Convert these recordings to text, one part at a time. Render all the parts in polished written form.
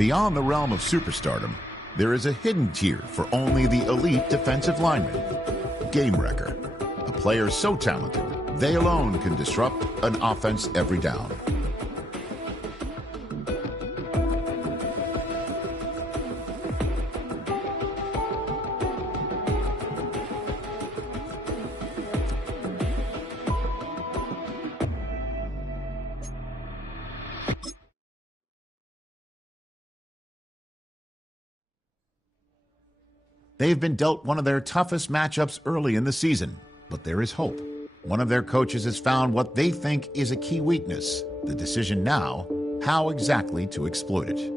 Beyond the realm of superstardom, there is a hidden tier for only the elite defensive lineman. Game Wrecker. A player so talented, they alone can disrupt an offense every down. They've been dealt one of their toughest matchups early in the season, but there is hope. One of their coaches has found what they think is a key weakness. The decision now, how exactly to exploit it.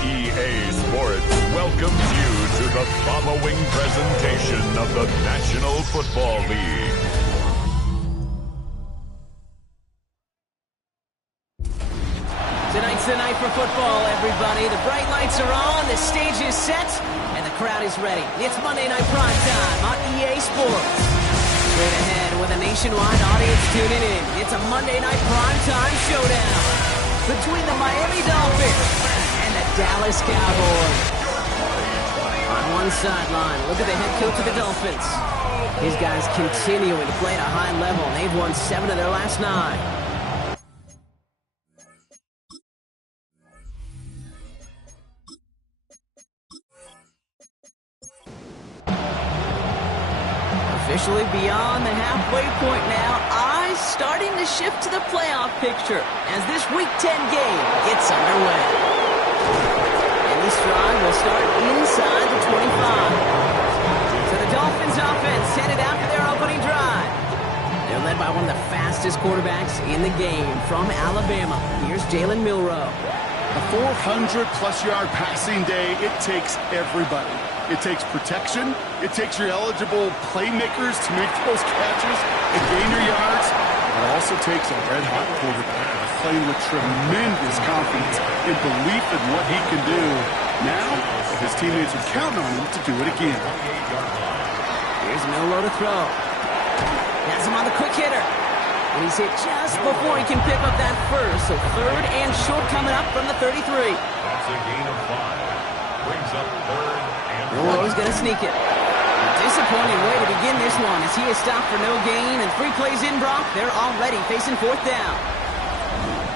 EA Sports welcomes you to the following presentation of the National Football League. Tonight's the night for football, everybody. The bright lights are on, the stage is set, and the crowd is ready. It's Monday Night Prime Time on EA Sports. Straight ahead with a nationwide audience tuning in. It's a Monday Night Prime Time showdown between the Miami Dolphins and the Dallas Cowboys. On one sideline, look at the head coach of the Dolphins. These guys continuing to play at a high level. They've won 7 of their last 9. Officially beyond the halfway point now, eyes starting to shift to the playoff picture as this Week 10 game gets underway. And this drive will start inside the 25. So the Dolphins offense headed out for their opening drive. They're led by one of the fastest quarterbacks in the game from Alabama. Here's Jalen Milroe. A 400-plus-yard passing day, it takes everybody. It takes protection. It takes your eligible playmakers to make those catches and gain your yards. It also takes a red-hot quarterback playing with tremendous confidence and belief in what he can do. Now, his teammates are counting on him to do it again. Here's Milroe to throw. Has him on the quick hitter. And he's hit just before he can pick up that first. So 3rd and short coming up from the 33. That's a gain of 5. Brings up 3rd and 1. Milroe's going to sneak it. A disappointing way to begin this one as he is stopped for no gain. And 3 plays in, Brock. They're already facing 4th down.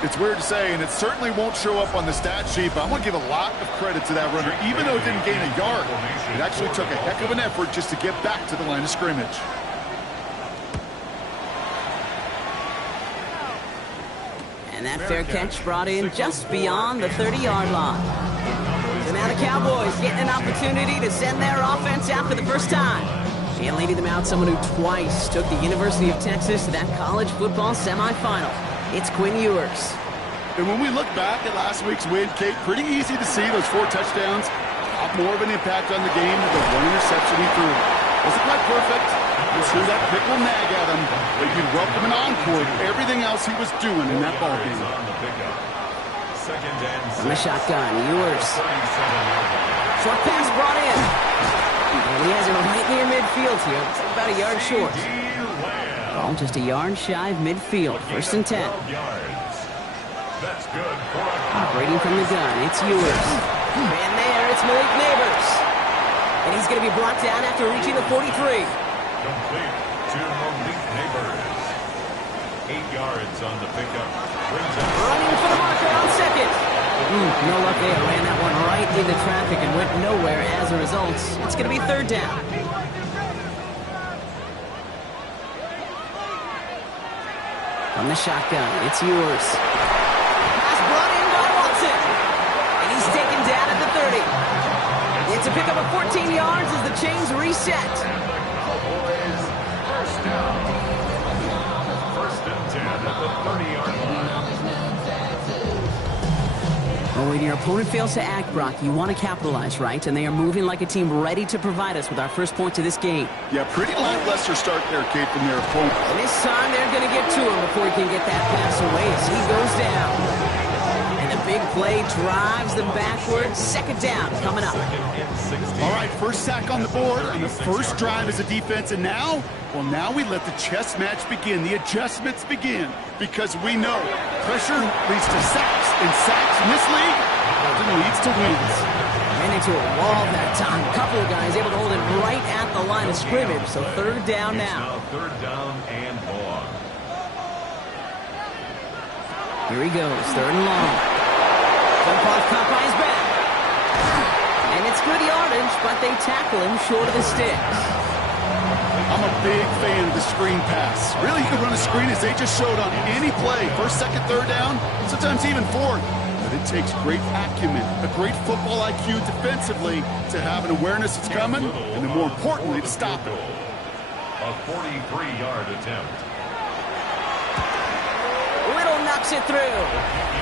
It's weird to say, and it certainly won't show up on the stat sheet, but I'm going to give a lot of credit to that runner. Even though it didn't gain a yard, it actually took a heck of an effort just to get back to the line of scrimmage. And that fair catch brought in just beyond the 30-yard line. So now the Cowboys getting an opportunity to send their offense out for the first time. And leading them out, someone who twice took the University of Texas to that college football semifinal. It's Quinn Ewers. And when we look back at last week's win, Kate, pretty easy to see those 4 touchdowns have more of an impact on the game than the 1 interception he threw. Wasn't quite perfect. I'm sure that pick will nag at him, but you'd welcome an encore to everything else he was doing in that ball game. From the shotgun, Ewers. Short pass brought in. And he has it right near midfield here. It's about a yard short. Ball just a yard shy of midfield. 1st and 10. That's good. Operating from the gun, it's Ewers. And there, it's Malik Neighbors. And he's going to be brought down after reaching the 43. Complete to Malik Neighbors. 8 yards on the pickup. Running for the marker on second. No luck there. Ran that one right into traffic and went nowhere as a result. It's going to be 3rd down. From the shotgun, it's Ewers. Pass brought in by Watson. And he's taken down at the 30. It's a pickup of 14 yards as the chains reset. Cowboys, 1st down. 1st and 10 at the 30-yard line. Well, when your opponent fails to act, Brock, you want to capitalize, right? And they are moving like a team ready to provide us with our first point to this game. Yeah, pretty lackluster start there, Kate, from their opponent. And this time they're going to get to him before he can get that pass away as he goes down. And the big play drives them backwards. 2nd down coming up. All right, first sack on the board on the first drive as a defense, and now, well, now we let the chess match begin, the adjustments begin, because we know pressure leads to sacks, and sacks in this league often leads to wins. Ran into a wall that time. A couple of guys able to hold it right at the line of scrimmage, so 3rd down now. It's now 3rd down and more. Here he goes, 3rd and long. Jump off, caught by his back. And it's good yardage, but they tackle him short of the sticks. I'm a big fan of the screen pass. Really, you can run a screen as they just showed on any play. 1st, 2nd, 3rd down, sometimes even 4th. But it takes great acumen, a great football IQ defensively to have an awareness it's coming, and then more importantly, to stop it. A 43-yard attempt. Little knocks it through.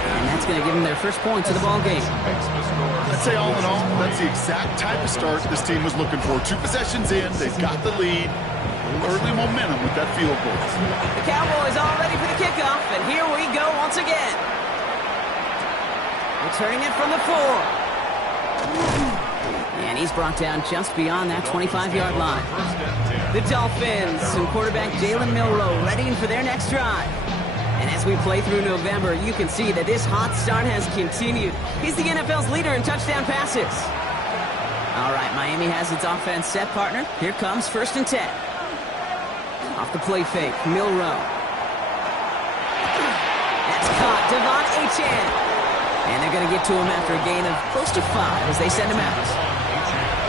And that's going to give them their first points of the ball game. I'd say all in all, that's the exact type of start this team was looking for. 2 possessions in, they've got the lead. Early momentum with that field goal. The Cowboys all ready for the kickoff, and here we go once again. Returning it from the 4. And he's brought down just beyond that 25-yard line. The Dolphins and quarterback Jalen Milroe readying for their next drive. And as we play through November, you can see that this hot start has continued. He's the NFL's leader in touchdown passes. All right, Miami has its offense set, partner. Here comes 1st and 10. Off the play fake, Milroe. That's caught, Devon Achane. And they're going to get to him after a gain of close to 5 as they send him out.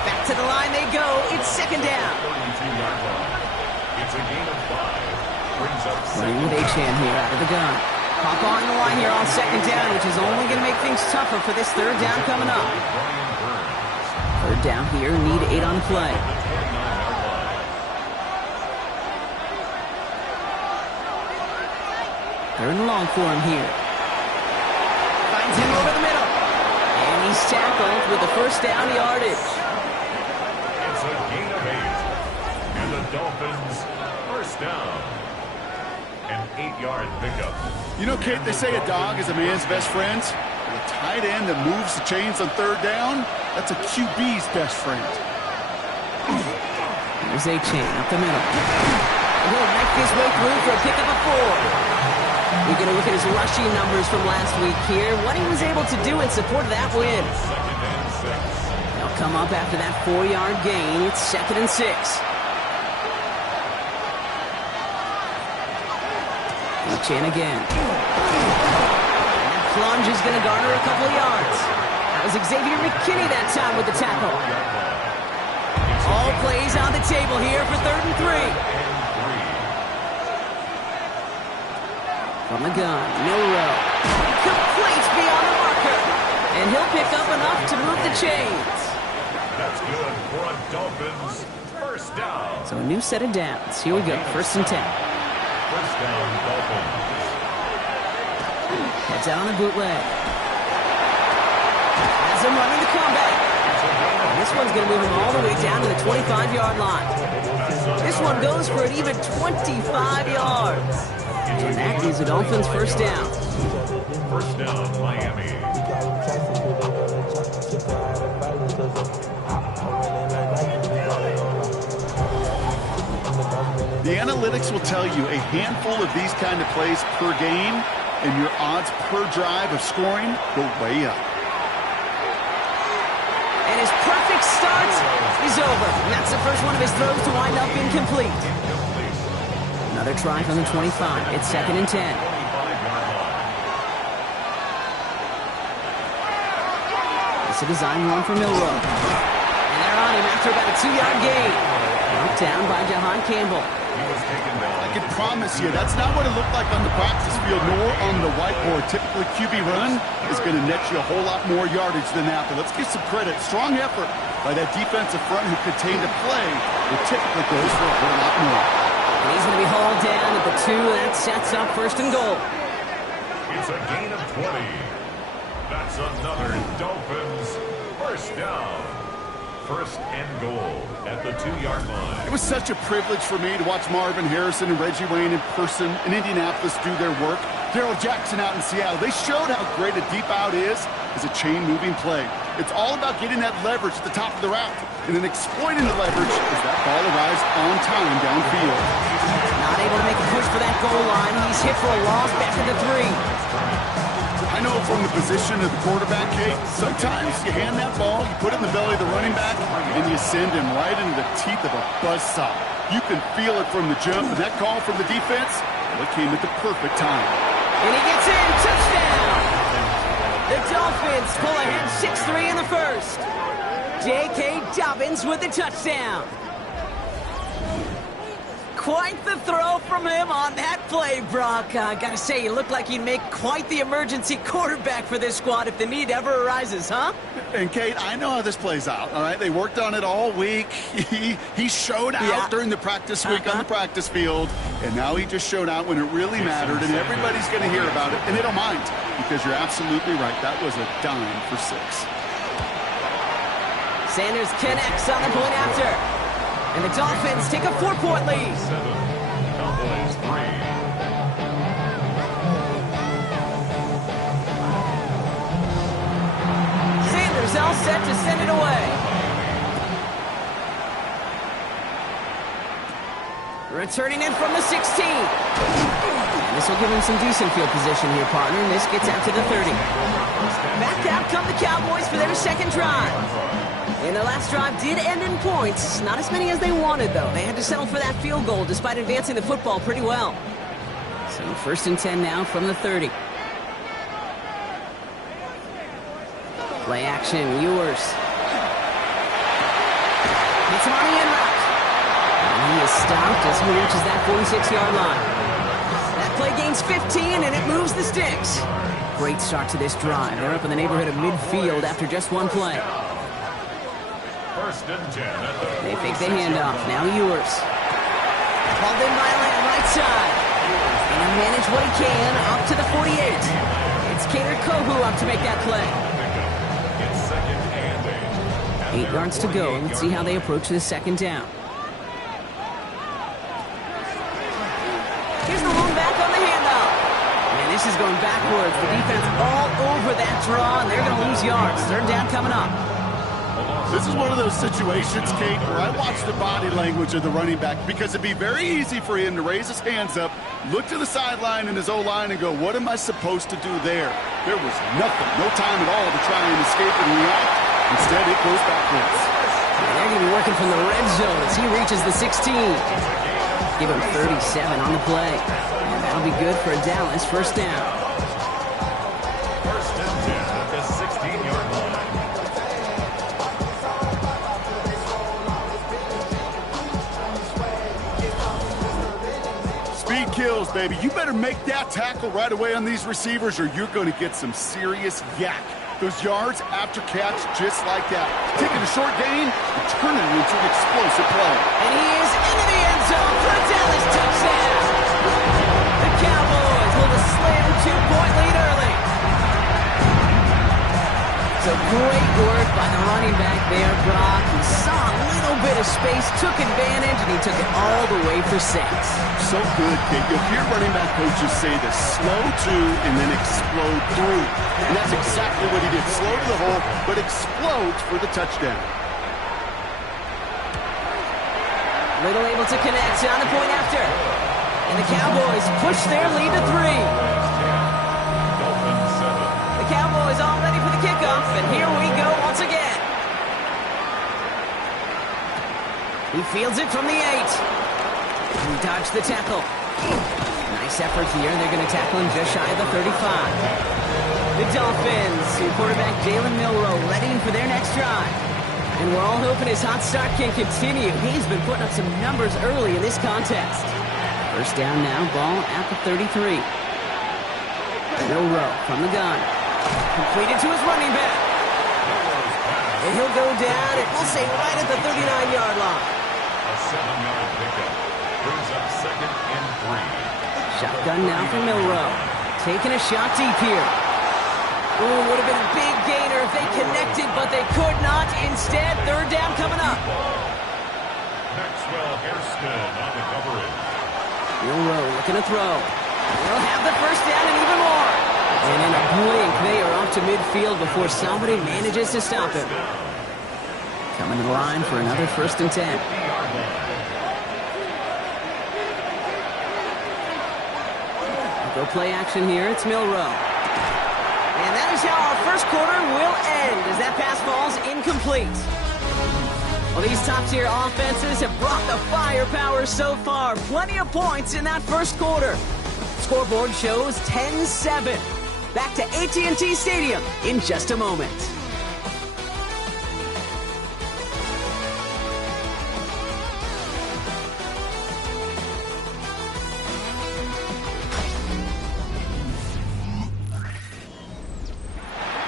Back to the line they go. It's 2nd down. It's a gain of 5. Brings up Running with Achane here out of the gun. Hop on the line here on 2nd down, which is only going to make things tougher for this 3rd down coming up. 3rd down here, need 8 on the play. Third and long for him here. Finds him over the middle. And he's tackled with the 1st down yardage. It's a gain of 8. And the Dolphins 1st down. An 8-yard pickup. You know, Kate, they say a dog is a man's best friend. A tight end that moves the chains on 3rd down, that's a QB's best friend. There's Achane up the middle. He'll make his way through for a pickup of 4. We're going to look at his rushing numbers from last week here. What he was able to do in support of that win. They'll come up after that 4-yard gain. It's 2nd and 6. Achane again. plunge is going to garner a couple of yards. That was Xavier McKinney that time with the tackle. All plays on the table here for 3rd and 3. From the gun, Milrow. Complete beyond the marker. And he'll pick up enough to move the chains. That's good for a Dolphins first down. So a new set of downs. Here we go, 1st and 10. First down, Dolphins. Heads out on a bootleg. Has him running the comeback. This one's going to move him all the way down to the 25-yard line. This one goes for an even 25 yards. And that is a Dolphins first down. First down, Miami. The analytics will tell you a handful of these kind of plays per game, and your odds per drive of scoring go way up. And his perfect start is over. And that's the first one of his throws to wind up incomplete. Another try from the 25. It's 2nd and 10. It's a design run for Milrow. And they're on him after about a 2-yard gain. Knocked down by Jahan Campbell. I can promise you, that's not what it looked like on the practice field nor on the whiteboard. Typically, QB run is going to net you a whole lot more yardage than that. But let's give some credit. Strong effort by that defensive front who contained a play that typically goes for a whole lot more. And he's going to be hauled down at the 2. That sets up 1st and goal. It's a gain of 20. That's another Dolphins first down. 1st and goal at the 2-yard line. It was such a privilege for me to watch Marvin Harrison and Reggie Wayne in person in Indianapolis do their work. Darrell Jackson out in Seattle. They showed how great a deep out is as a chain-moving play. It's all about getting that leverage at the top of the route and then exploiting the leverage as that ball arrives on time downfield. Not able to make a push for that goal line. He's hit for a loss back to the 3. I know from the position of the quarterback, Kate, sometimes you hand that ball, you put it in the belly of the running back, and you send him right into the teeth of a buzzsaw. You can feel it from the jump, and that call from the defense, well, it came at the perfect time. And he gets in. Touchdown! The Dolphins pull ahead 6-3 in the first. J.K. Dobbins with the touchdown. Quite the throw from him on that play, Brock. I gotta say, you look like you'd make quite the emergency quarterback for this squad if the need ever arises, huh? And, Kate, I know how this plays out, all right? They worked on it all week. He showed out during the practice week on the practice field, and now he just showed out when it really mattered, and everybody's going to hear about it, and they don't mind, because you're absolutely right. That was a dime for 6. Sanders connects on the point after. And the Dolphins take a 4-point lead. 7, Cowboys 3. Sanders all set to send it away. Returning it from the 16. And this will give him some decent field position here, partner. And this gets out to the 30. Back out come the Cowboys for their 2nd drive. And the last drive did end in points. Not as many as they wanted, though. They had to settle for that field goal despite advancing the football pretty well. So 1st and 10 now from the 30. Play action, Ewers. Hits him on the end route. And he is stopped as he reaches that 46-yard line. That play gains 15, and it moves the sticks. Great start to this drive. They're up in the neighborhood of midfield after just one play. 1st and 10 at the They fake the handoff. Now Ewers. Called in by Lamb, right side. And manage what he can up to the 48. It's Kader Kohu up to make that play. It's 2nd and 8. 8 yards to go. Let's see how they approach this 2nd down. Here's the one back on the handoff. Man, this is going backwards. The defense all over that draw, and they're going to lose yards. 3rd down coming up. This is one of those situations, Kate, where I watch the body language of the running back because it'd be very easy for him to raise his hands up, look to the sideline in his O-line and go, what am I supposed to do there? There was nothing, no time at all to try and escape and react. Instead, it goes backwards. And they're going to be working from the red zone as he reaches the 16. Give him 37 on the play. And that'll be good for a Dallas 1st down. skills, baby. You better make that tackle right away on these receivers or you're going to get some serious yak. Those yards after catch just like that. Taking a short gain and turning it into an explosive play. And he is into the end zone for a Dallas touchdown. The Cowboys hold a slim 2-point lead early. So great work by the running back there, Brock. He saw a little bit of space, took advantage, and he took it all the way for 6. So good, kid. You'll hear running back coaches say this: slow to and then explode through. And that's exactly what he did. Slow to the hole, but explodes for the touchdown. Little able to connect on the point after. And the Cowboys push their lead to 3. The Cowboys all ready for the kickoff, and here we go once again. He fields it from the 8. He dodged the tackle. Nice effort here. They're going to tackle him just shy of the 35. The Dolphins, quarterback Jalen Milroe, ready for their next drive. And we're all hoping his hot start can continue. He's been putting up some numbers early in this contest. First down now, ball at the 33. Milroe from the gun. Completed to his running back. And he'll go down, and we'll say right at the 39-yard line. A 7-yard pickup brings up 2nd and 3. Shotgun now for Milroe. Taking a shot deep here. Ooh, would have been a big gainer if they connected, but they could not. Instead, 3rd down coming up. Maxwell Hairston on the coverage. Milroe looking to throw. He'll have the first down and even more. And in a blink, they are off to midfield before somebody manages to stop him. Coming to the line for another 1st and 10. Go play action here. It's Milroe. And that is how our first quarter will end as that pass falls incomplete. Well, these top-tier offenses have brought the firepower so far. Plenty of points in that first quarter. Scoreboard shows 10-7. Back to AT&T Stadium in just a moment.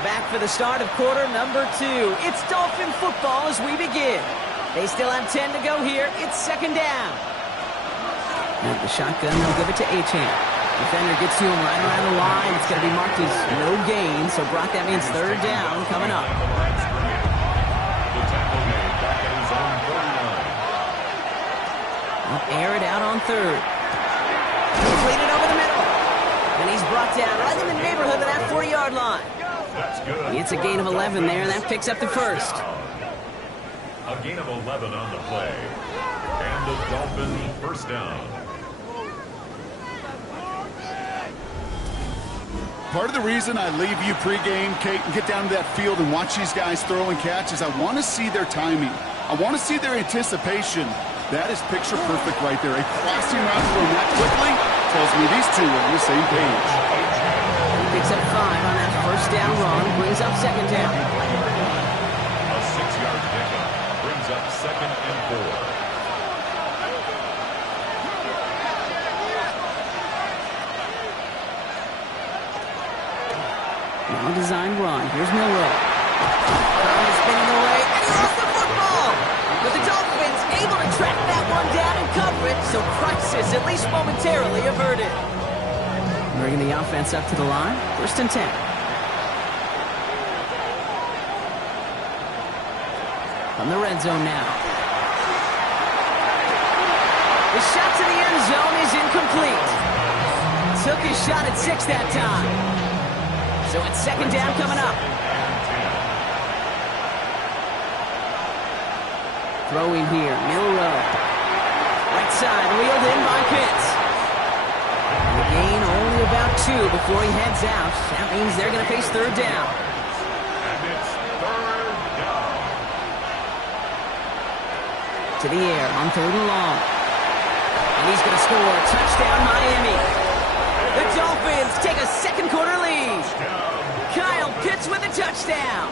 Back for the start of quarter number 2. It's Dolphin football as we begin. They still have 10 to go here. It's 2nd down. And the shotgun, they'll give it to Achane. Defender gets to him right around the line. It's going to be marked as no gain. So, Brock, that means 3rd down coming up. The tackle made back at his own 49. They'll air it out on 3rd. Completed over the middle. And he's brought down right in the neighborhood of that 40-yard line. That's good. It's a gain of 11 there, and that picks up the 1st. A gain of 11 on the play. And the Dolphins 1st down. Part of the reason I leave you pregame, Kate, and get down to that field and watch these guys throw and catch is I want to see their timing. I want to see their anticipation. That is picture perfect right there. A crossing route thrown that quickly tells me these two are on the same page. He picks up 5 on that 1st down run, brings up 2nd down. A 6-yard pickup brings up 2nd and 4. Now a design run. Here's Milroe. He's spinning away, and he lost the football. But the Dolphins able to track that one down and cover it, so crisis at least momentarily averted. Bringing the offense up to the line. 1st and 10. From the red zone now. The shot to the end zone is incomplete. Took his shot at 6 that time. So it's 2nd down coming up. Throwing here, Milroe. Right side, wheeled in by Pitts. And the gain only about 2 before he heads out. That means they're going to face 3rd down. And it's 3rd down. To the air on 3rd and long. And he's going to score. Touchdown, Miami. The Dolphins take a second quarter lead. Kyle Pitts with a touchdown.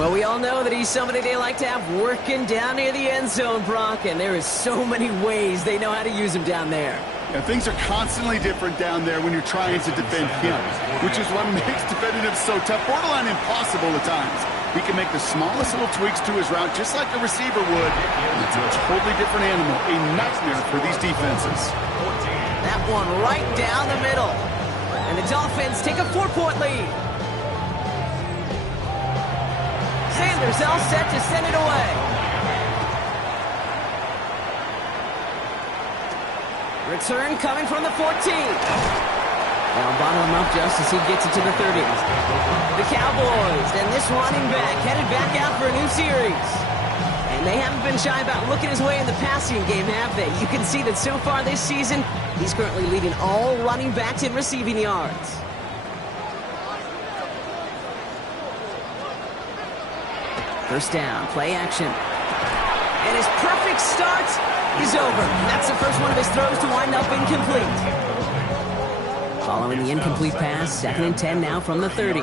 Well, we all know that he's somebody they like to have working down near the end zone, Brock, and there is so many ways they know how to use him down there. Yeah, things are constantly different down there when you're trying to defend him, which is what makes defending him so tough, borderline impossible at times. He can make the smallest little tweaks to his route just like a receiver would. It's a totally different animal, a nightmare for these defenses. That one right down the middle. And the Dolphins take a 4-point lead. Sanders all set to send it away. Return coming from the 14. Now bottle him up just as he gets it to the 30. The Cowboys and this running back headed back out for a new series. And they haven't been shy about looking his way in the passing game, have they? You can see that so far this season, he's currently leading all running backs in receiving yards. First down, play action. And his perfect start is over. That's the first one of his throws to wind up incomplete. Following the incomplete pass, 2nd and 10 now from the 30. From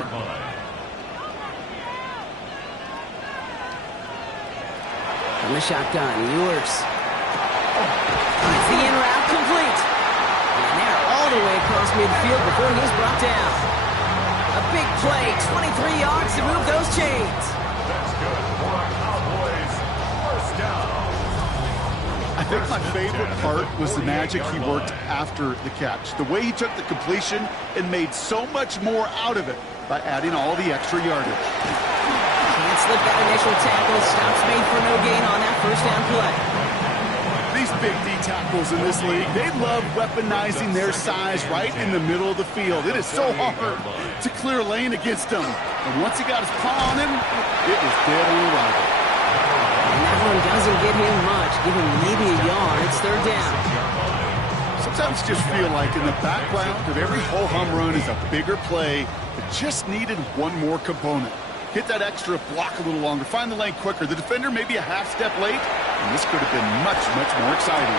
the shotgun, Ewers. Finds the in route complete. And they're all the way across midfield before he's brought down. A big play, 23 yards to move those chains. That's good for our Cowboys. First down. I think my favorite part was the magic he worked after the catch. The way he took the completion and made so much more out of it by adding all the extra yardage. Can't slip that initial tackle. Stops made for no gain on that first down play. These big D tackles in this league, they love weaponizing their size right in the middle of the field. It is so hard to clear lane against them. And once he got his paw on him, it was dead on arrival. And that one doesn't get him much. Give him maybe a yard. It's 3rd down. Sometimes just feel like in the background of every ho-hum run is a bigger play that just needed one more component. Hit that extra block a little longer. Find the lane quicker. The defender may be a half step late, and this could have been much, much more exciting.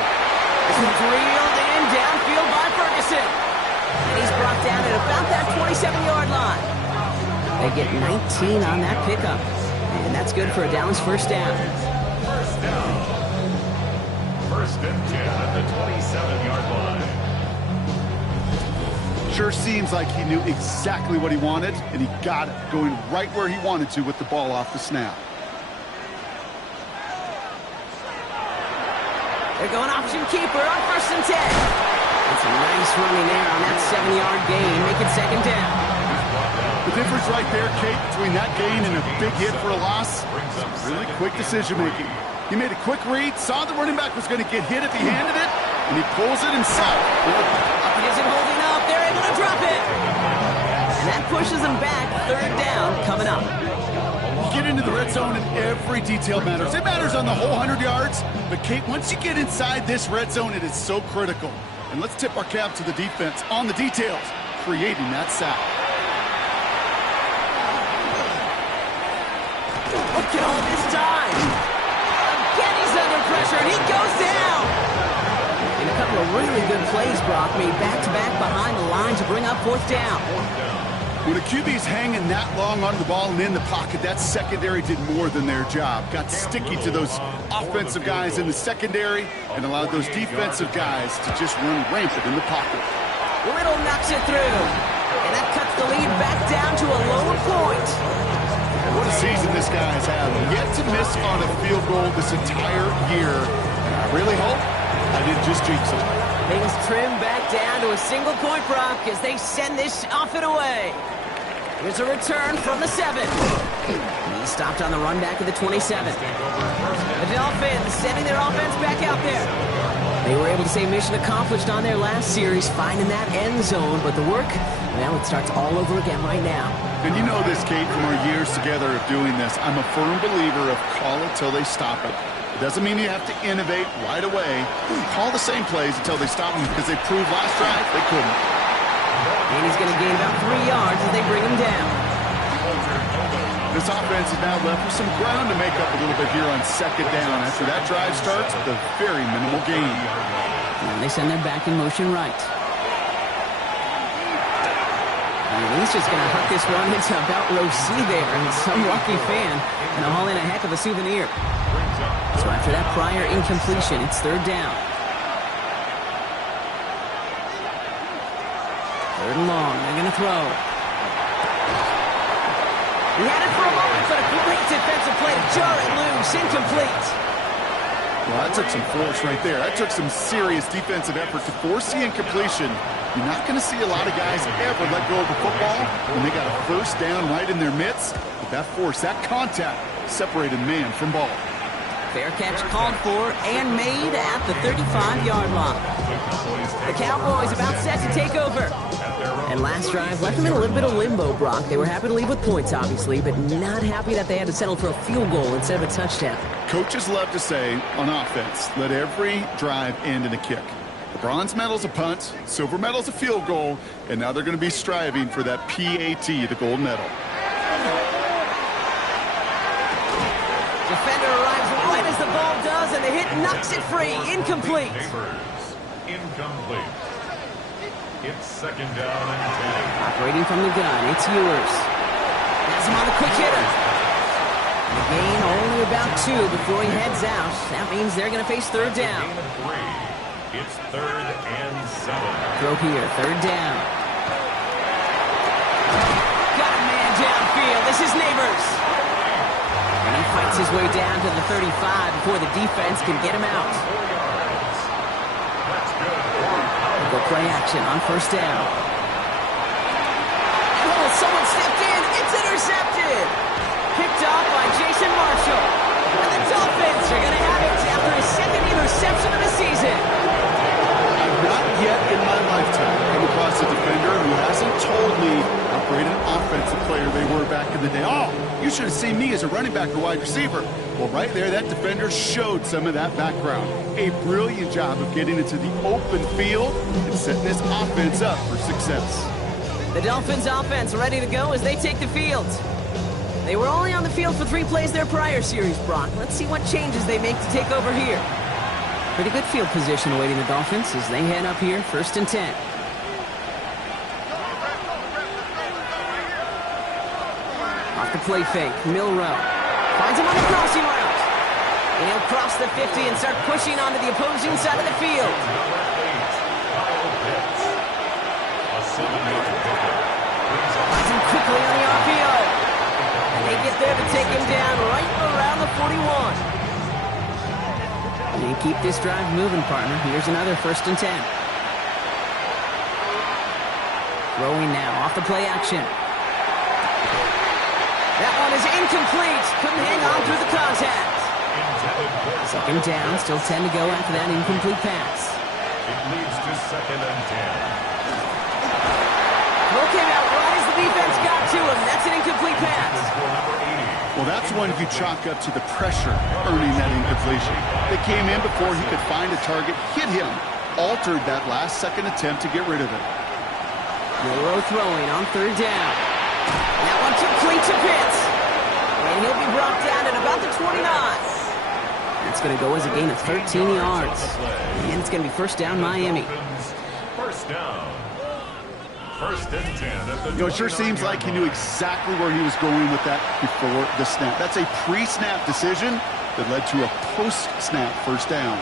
This one's reeled in downfield by Ferguson. And he's brought down at about that 27-yard line. They get 19 on that pickup. And that's good for a Dallas first down. First down. 1st and 10 at the 27-yard line. Sure seems like he knew exactly what he wanted, and he got it, going right where he wanted to with the ball off the snap. They're going option keeper on 1st and 10. It's a nice running there on that 7-yard gain, make it 2nd down. The difference right there, Kate, between that gain and a big hit for a loss, really quick decision-making. He made a quick read, saw the running back was going to get hit if he handed it, and he pulls it himself. He isn't holding up. They're able to drop it. And that pushes them back. 3rd down coming up. You get into the red zone and every detail matters. It matters on the whole 100 yards. But, Kate, once you get inside this red zone, it is so critical. And let's tip our cap to the defense on the details, creating that sack. Look at all this time. Again, he's under pressure, and he goes down. And a couple of really good plays, Brock, made back-to-back behind the line to bring up 4th down. When a QB's hanging that long onto the ball and in the pocket, that secondary did more than their job. Got sticky to those offensive guys in the secondary and allowed those defensive guys to just run rampant in the pocket. Little knocks it through. And that cuts the lead back down to a lower point. What a season this guy has had. Yet to miss on a field goal this entire year. And I really hope I didn't just jinx him. Things trim back down to a single point, Brock, as they send this off and away. Here's a return from the 7. He stopped on the run back of the 27. The Dolphins sending their offense back out there. They were able to say mission accomplished on their last series, finding that end zone, but the work, well, it starts all over again right now. And you know this, Kate, from our years together of doing this. I'm a firm believer of call it till they stop it. It doesn't mean you have to innovate right away. Call the same plays until they stop them because they proved last drive they couldn't. And he's going to gain about 3 yards as they bring him down. This offense is now left with some ground to make up a little bit here on 2nd down. After that drive starts, with a very minimal gain. And they send their back in motion right. And he He's just going to hook this one into about row C there. And some lucky fan going to haul in a heck of a souvenir. So after that prior incompletion, it's third down. Third and long. They're going to throw. He had it for a moment, but a great defensive play to jar it loose. Incomplete. Well, that took some force right there. That took some serious defensive effort to force the incompletion. You're not going to see a lot of guys ever let go of the football when they got a first down right in their midst. But that force, that contact, separated man from ball. Fair catch called for and made at the 35-yard line. The Cowboys about set to take over. And last drive left them in a little bit of limbo, Brock. They were happy to leave with points, obviously, but not happy that they had to settle for a field goal instead of a touchdown. Coaches love to say on offense, let every drive end in a kick. The bronze medal's a punt, silver medal's a field goal, and now they're going to be striving for that PAT, the gold medal. Defender arrives right as the ball does, and the hit knocks it free. Incomplete. Incomplete. It's second down and 10. Operating from the gun, it's Ewers. Has him on the quick hitter. The gain only about 2 before he heads out. That means they're going to face third down. Gain of 3. It's third and 7. Throw here, third down. Got a man downfield. This is Neighbors. And he fights his way down to the 35 before the defense can get him out. Go play action on first down. Oh, someone stepped in. It's intercepted. Picked off by Jason Marshall. And the Dolphins are going to have it after his second interception of the season. Not yet in my lifetime come across a defender who hasn't told me how great an offensive player they were back in the day. Oh, you should have seen me as a running back or wide receiver. Well, right there, that defender showed some of that background. A brilliant job of getting into the open field and setting this offense up for success. The Dolphins offense ready to go as they take the field. They were only on the field for 3 plays their prior series, Brock. Let's see what changes they make to take over here. Pretty good field position awaiting the Dolphins as they head up here, first and 10. Off the play fake, Milrow. Finds him on the crossing route. And he'll cross the 50 and start pushing onto the opposing side of the field. Finds him quickly on the RPO. And they get there to take him down right around the 41. And keep this drive moving, partner. Here's another first and 10. Throwing now off the play action. That one is incomplete. Couldn't hang on through the contact. Second down, still 10 to go after that incomplete pass. It leads to second and 10. Throw came out right as the defense got to him. That's an incomplete pass. Well, that's one you chalk up to the pressure earning that incompletion. They came in before he could find a target, hit him, altered that last-second attempt to get rid of it. Milrow throwing on third down. That one complete to Pitts. And he'll be brought down at about the 29. That's going to go as a gain of 13 yards. And it's going to be first down, Miami. First down. First and 10 at the It sure seems like he knew exactly where he was going with that before the snap. That's a pre-snap decision that led to a post-snap first down.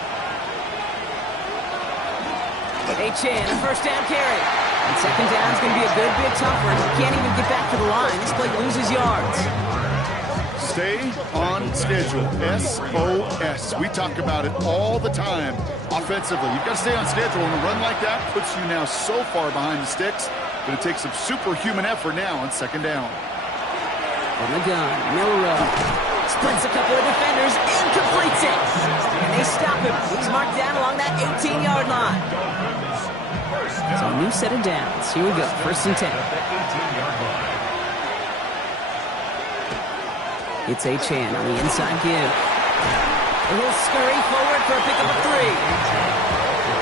H.N., a first down carry. And second down is going to be a good bit tougher. He can't even get back to the line. This play loses yards. Stay on schedule. SOS. We talk about it all the time. Offensively, you've got to stay on schedule, and a run like that puts you now so far behind the sticks. Going to take some superhuman effort now on second down. From the gun, Milrow splits a couple of defenders and completes it. And they stop him. He's marked down along that 18-yard line. So a new set of downs. Here we go, first and 10. It's H.N. on the inside give. And he'll scurry forward for a pickup of 3.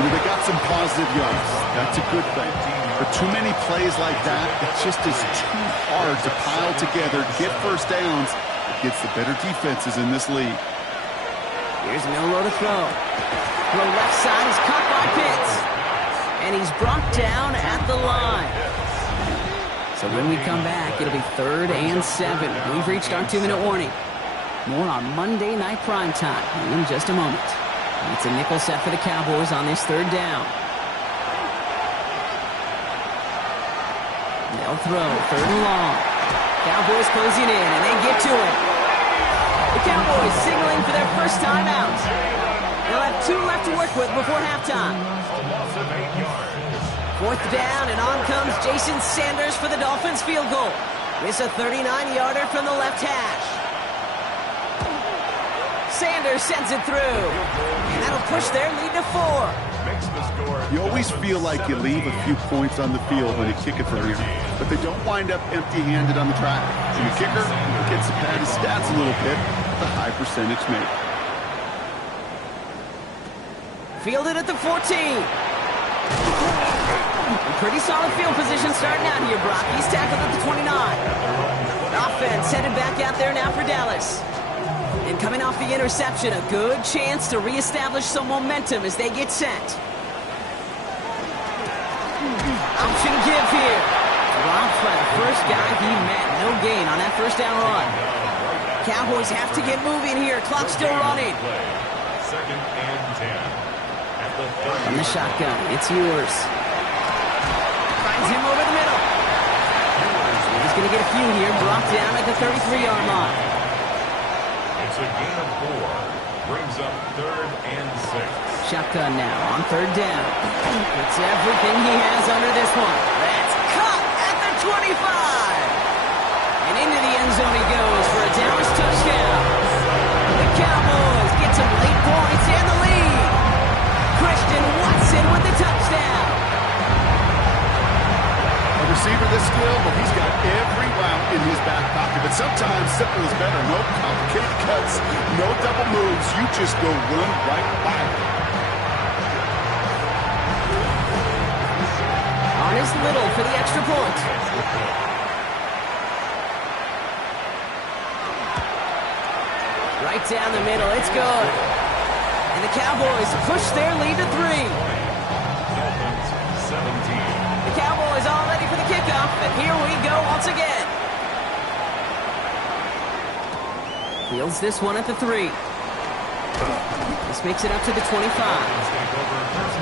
They got some positive yards. That's a good thing. But too many plays like that, it just is too hard to pile together, get first downs against the better defenses in this league. Here's Milrow to throw. Throw left side is caught by Pitts. And he's brought down at the line. So when we come back, it'll be 3rd and 7. We've reached our 2-minute warning. More on Monday Night Primetime in just a moment. It's a nickel set for the Cowboys on this 3rd down. They'll throw 3rd and long. Cowboys closing in, and they get to it. The Cowboys signaling for their first time out. They'll have 2 left to work with before halftime. 4th down, and on comes Jason Sanders for the Dolphins field goal. It's a 39-yarder from the left hash. Sanders sends it through, and that'll push their lead to 4. You always feel like you leave a few points on the field when you kick it from here, but they don't wind up empty-handed on the track. And the kicker gets to pad his stats a little bit, the high percentage make. Fielded at the 14. Pretty solid field position starting out here, Brock. He's tackled at the 29. Offense headed back out there now for Dallas. And coming off the interception, a good chance to reestablish some momentum as they get set. Option give here. Dropped by the first guy he met. No gain on that first down run. Cowboys have to get moving here. Clock still running. 2nd and 10. From the shotgun, it's yours. Finds him over the middle. He's going to get a few here. Brought down at the 33-yard line. It's a gain of 4. Brings up 3rd and 6. Shotgun now on 3rd down. It's everything he has under this one. That's caught at the 25. And into the end zone he goes for a Dallas touchdown. The Cowboys get some late points and the lead. Christian Watson with the touchdown. A receiver this skilled, but he's got every route in his back pocket. But sometimes simple is better. No complicated cuts, no double moves. You just go run right by it. On his Little for the extra point. Right down the middle. It's good. And the Cowboys push their lead to 3. Dolphins 17. The Cowboys all ready for the kickoff, and here we go once again. Fields this one at the 3. This makes it up to the 25.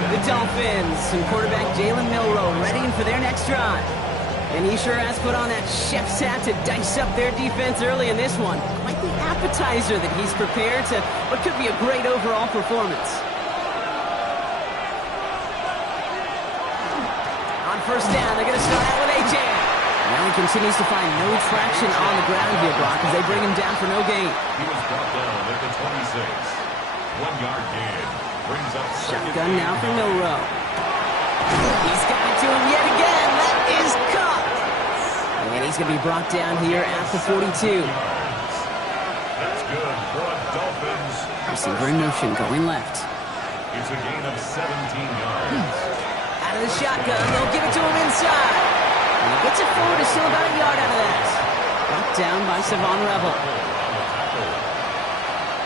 The Dolphins and quarterback Jalen Milroe ready for their next drive. And he sure has put on that chef's hat to dice up their defense early in this one. Quite the appetizer that he's prepared to what could be a great overall performance. On 1st down, they're going to start out with A.J. Now he continues to find no traction on the ground here, Brock, as they bring him down for no gain. He was brought down at the 26. 1-yard gain. Brings up Shotgun now for Milroe. He's got it to him yet again. That is caught. And he's going to be brought down here at the 42. That's good for a Dolphins. Receiver in motion going left. It's a gain of 17 yards. Out of the shotgun, they'll give it to him inside. And he gets it forward, is still about a yard out of that. Brought down by Savon Rebel.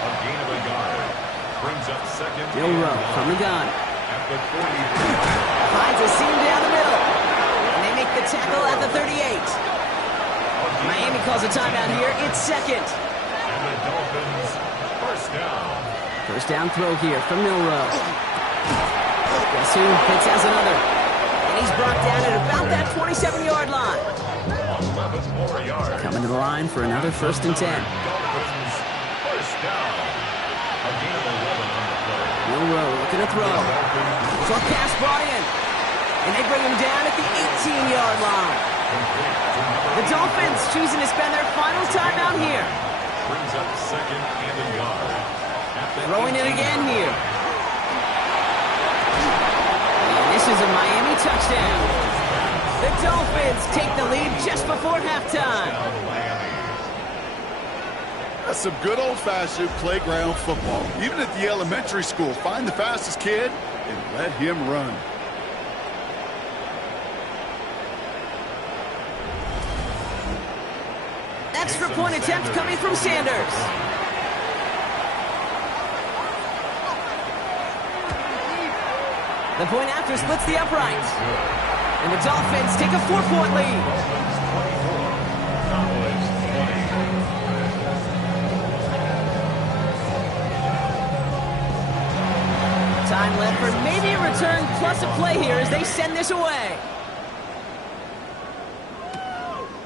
A gain of a yard. Brings up 2nd. Milroe from the gun. At the 43. Finds a seam down the middle. And they make the tackle at the 38. Miami calls a timeout here. It's 2nd. And the Dolphins first down. First down throw here from Milroe. Guess who has another. And he's brought down at about that 27-yard line. 11 more yards. Coming to the line for another 1st and 10. Dolphins first down. A gain of 11 on the play. Milroe looking to throw. Short pass brought in. And they bring him down at the 18-yard line. The Dolphins choosing to spend their final time out here. Brings up 2nd and a yard. Throwing it again here. And this is a Miami touchdown. The Dolphins take the lead just before halftime. That's some good old-fashioned playground football. Even at the elementary school, find the fastest kid and let him run. Extra point attempt coming from Sanders. The point after splits the uprights. And the Dolphins take a 4-point lead. Time left for maybe a return plus a play here as they send this away.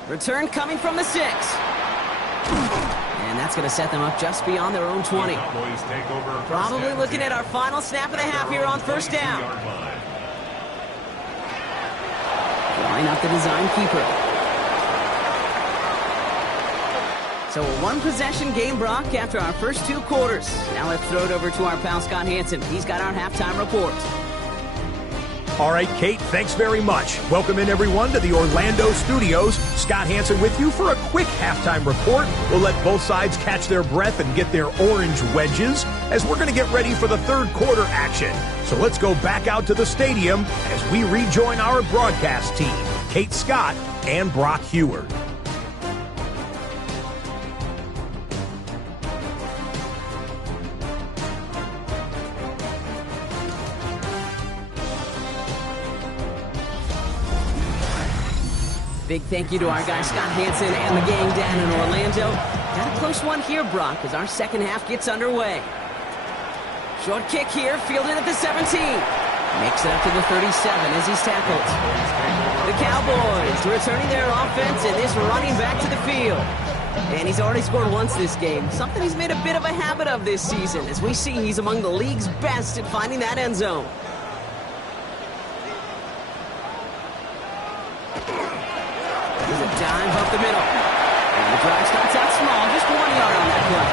Return coming from the 6. And that's going to set them up just beyond their own 20. Probably looking at our final snap of the half here on first down. Drawing up the design keeper. So a one-possession game, Brock, after our first 2 quarters. Now let's throw it over to our pal Scott Hansen. He's got our halftime report. All right, Kate, thanks very much. Welcome in, everyone, to the Orlando studios. Scott Hansen with you for a quick halftime report. We'll let both sides catch their breath and get their orange wedges as we're going to get ready for the third quarter action. So let's go back out to the stadium as we rejoin our broadcast team, Kate Scott and Brock Heward. Big thank you to our guy Scott Hansen and the gang down in Orlando. Got a close one here, Brock, as our second half gets underway. Short kick here, fielded at the 17. Makes it up to the 37 as he's tackled. The Cowboys returning their offense and this running back to the field. And he's already scored once this game, something he's made a bit of a habit of this season. As we see, he's among the league's best at finding that end zone. There's a dive up the middle. And the drive starts out small, just 1 yard on that play.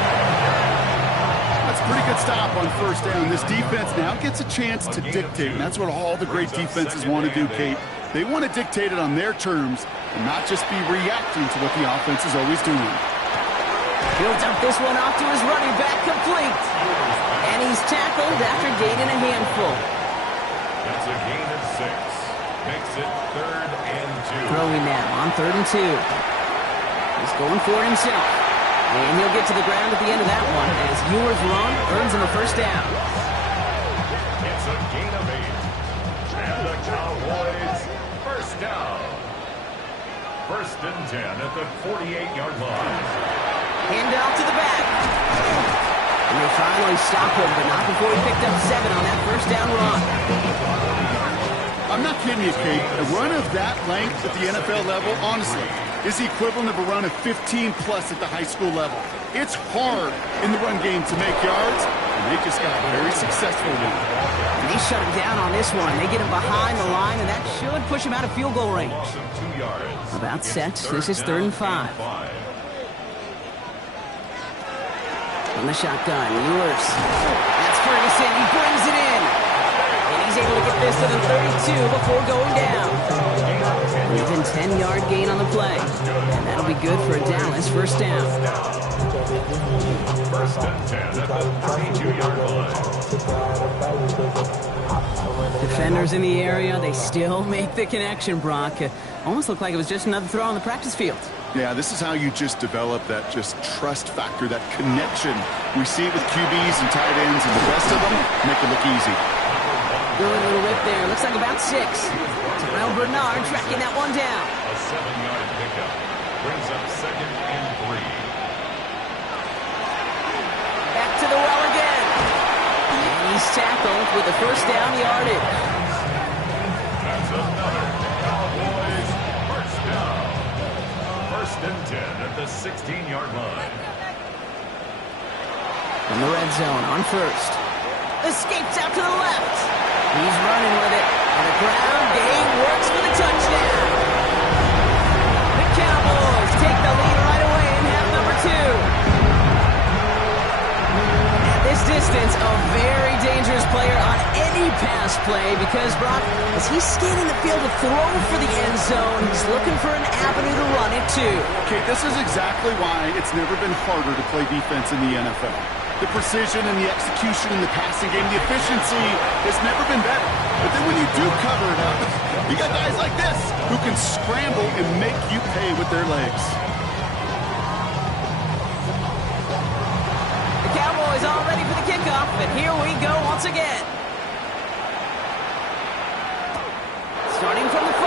That's a pretty good stop on first down. This defense now gets a chance to dictate, and that's what all the great defenses want to do, Kate. They want to dictate it on their terms and not just be reacting to what the offense is always doing. He'll dump this one off to his running back, complete. And he's tackled after gaining a handful. That's a gain of 6. Makes it 3rd and 2. Throwing now on 3rd and 2. He's going for it himself. And he'll get to the ground at the end of that one as Ewer's run earns him a first down. It's a gain of 8. And the Cowboys first down. 1st and 10 at the 48-yard line. Hand off to the back. And they finally stop him, but not before he picked up 7 on that first down run. I'm not kidding you, Kate. A run of that length at the NFL level, honestly, is the equivalent of a run of 15-plus at the high school level. It's hard in the run game to make yards, and they just got a very successful one. And they shut him down on this one. They get him behind the line, and that should push him out of field goal range. About set. This is 3rd and 5. On the shotgun, Ewers. That's Ferguson. He brings it in. And he's able to get this to the 32 before going down. Even 10-yard gain on the play. And that'll be good for a Dallas first down. 1st and 10 at the 32-yard line. Defenders in the area, they still make the connection, Brock. Almost looked like it was just another throw on the practice field. Yeah, this is how you just develop that just trust factor, that connection. We see it with QBs and tight ends, and the best of them make it look easy. Good little rip there. Looks like about 6. Terrell Bernard tracking that one down. A 7-yard pickup brings up 2nd and 3. Back to the well again. And he's tackled with the first down yardage. That's another Cowboys first down. 1st and 10 at the 16-yard line. From the red zone on first. Escapes out to the left. He's running with it. And the ground game works for the touchdown. The Cowboys take the lead right away in half number 2. At this distance, a very dangerous player on any pass play because, Brock, as he's scanning the field to throw for the end zone, he's looking for an avenue to run it too. Okay, this is exactly why it's never been harder to play defense in the NFL. The precision and the execution in the passing game, the efficiency has never been better. But then when you do cover it up, you got guys like this who can scramble and make you pay with their legs. The Cowboys all ready for the kickoff, and here we go once again. Starting from the 5.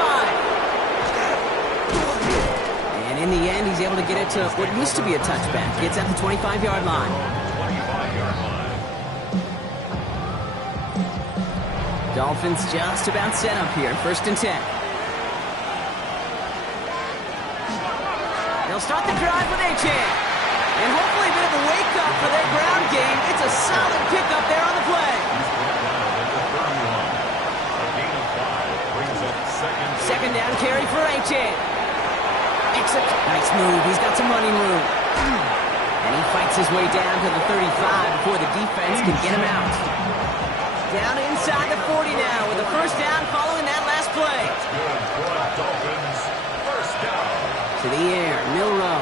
And in the end, he's able to get it to what used to be a touchback. Gets at the 25-yard line. 25-yard line. Dolphins just about set up here. 1st and 10. They'll start the drive with A-Chan. And hopefully a bit of a wake-up for their ground game. It's a solid pickup there on the play. Second down carry for A-Chan. Nice move. He's got some running room. And he fights his way down to the 35 before the defense can get him out. Down inside the 40 now with a 1st down following that last play. To the air, Milrow.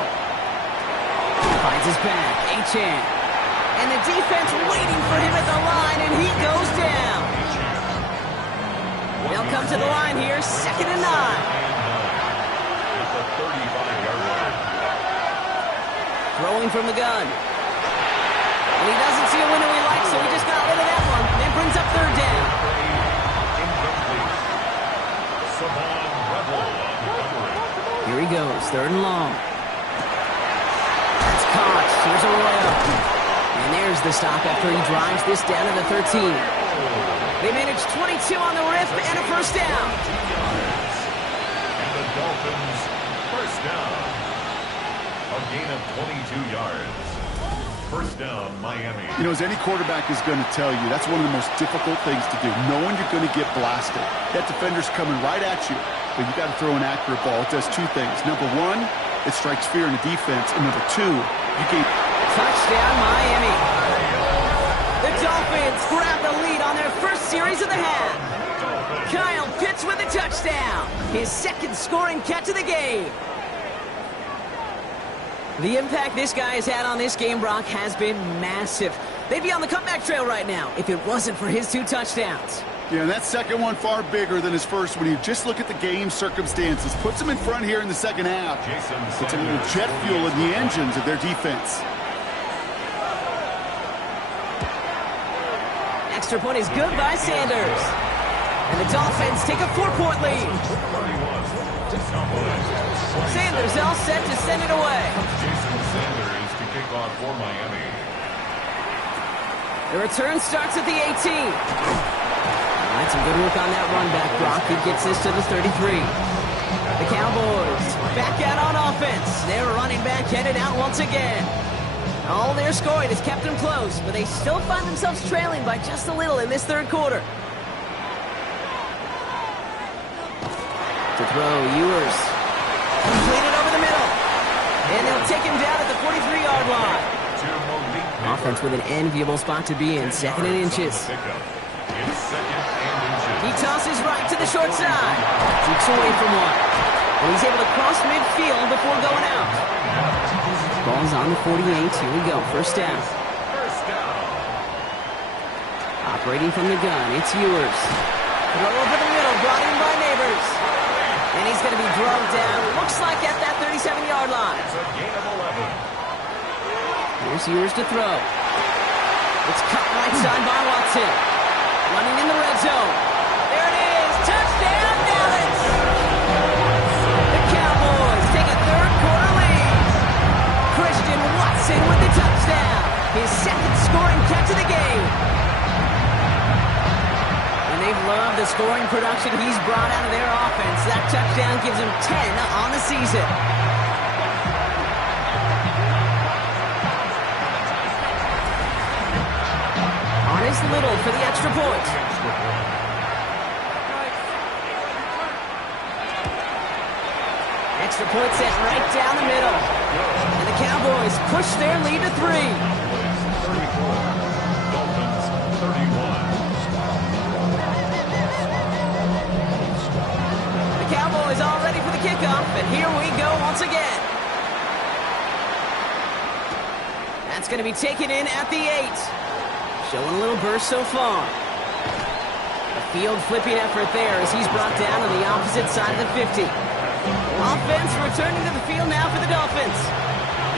Finds his back, A-Chan. And the defense waiting for him at the line, and he goes down. They'll come to the line here, 2nd and 9. Throwing from the gun. And he doesn't see a window he likes, so he just got rid of that one. And brings up 3rd down. Here he goes, 3rd and long. That's caught. Here's Arroyo. And there's the stop after he drives this down to the 13. They managed 22 on the rip and a 1st down. And the Dolphins, 1st down. A gain of 22 yards. 1st down, Miami. You know, as any quarterback is going to tell you, that's one of the most difficult things to do, knowing you're going to get blasted. That defender's coming right at you, but you got to throw an accurate ball. It does 2 things. Number 1, it strikes fear in the defense, and number 2, you get... Touchdown, Miami. The Dolphins grab the lead on their 1st series of the half. Kyle Pitts with a touchdown. His 2nd scoring catch of the game. The impact this guy has had on this game, Brock, has been massive. They'd be on the comeback trail right now if it wasn't for his 2 touchdowns. Yeah, and that 2nd one far bigger than his 1st when you just look at the game circumstances. Puts him in front here in the 2nd half. Puts a little jet fuel in the engines of their defense. Extra point is good by Sanders. And the Dolphins take a 4-point lead. Sanders all set to send it away. Jason Sanders to kick off for Miami. The return starts at the 18. All right, some good work on that run back, Brock. He gets this to the 33. The Cowboys back out on offense. Their running back headed out once again. All their scoring has kept them close, but they still find themselves trailing by just a little in this 3rd quarter. To throw, Ewers. Completed over the middle. And they'll take him down at the 43-yard line. Offense with an enviable spot to be in, 2nd and inches. He tosses right to the short side. Keeps away from one. And he's able to cross midfield before going out. Ball's on the 48. Here we go. 1st down. Operating from the gun, it's Ewers. Throw over the middle, brought in by Neighbors. And he's going to be drugged down. Looks like at that 37-yard line. It's a gain of 11. Here's Ewers to throw. It's cut right side by Watson. Running in the red zone. There it is. Touchdown, Dallas. The Cowboys take a 3rd quarter lead. Christian Watson with the touchdown. His 2nd scoring catch of the game. And they've loved the scoring production he's brought out of their offense. That touchdown gives him 10 on the season. Honest Little for the extra point. Extra point set right down the middle. And the Cowboys push their lead to 3. Dolphins 31. The Cowboys all ready for the kickoff, and here we go once again. That's going to be taken in at the 8. Showing a little burst so far. A field flipping effort there as he's brought down on the opposite side of the 50. Offense returning to the field now for the Dolphins.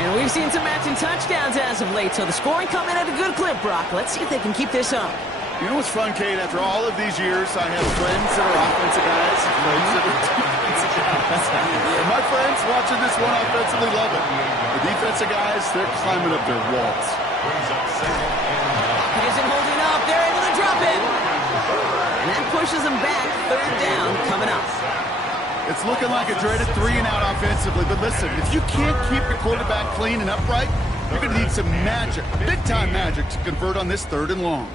And we've seen some matching touchdowns as of late, so the scoring coming at a good clip, Brock. Let's see if they can keep this up. You know what's fun, Kate? After all of these years, I have friends that are offensive guys, friends that are defensive guys. And my friends watching this one offensively love it. The defensive guys, they're climbing up their walls. Brings up 2nd and 9. He isn't holding up. They're able to drop it. And that pushes them back. Third down coming up. It's looking like a dreaded 3-and-out offensively, but listen, if you can't keep your quarterback clean and upright, you're going to need some magic, big-time magic, to convert on this 3rd and long.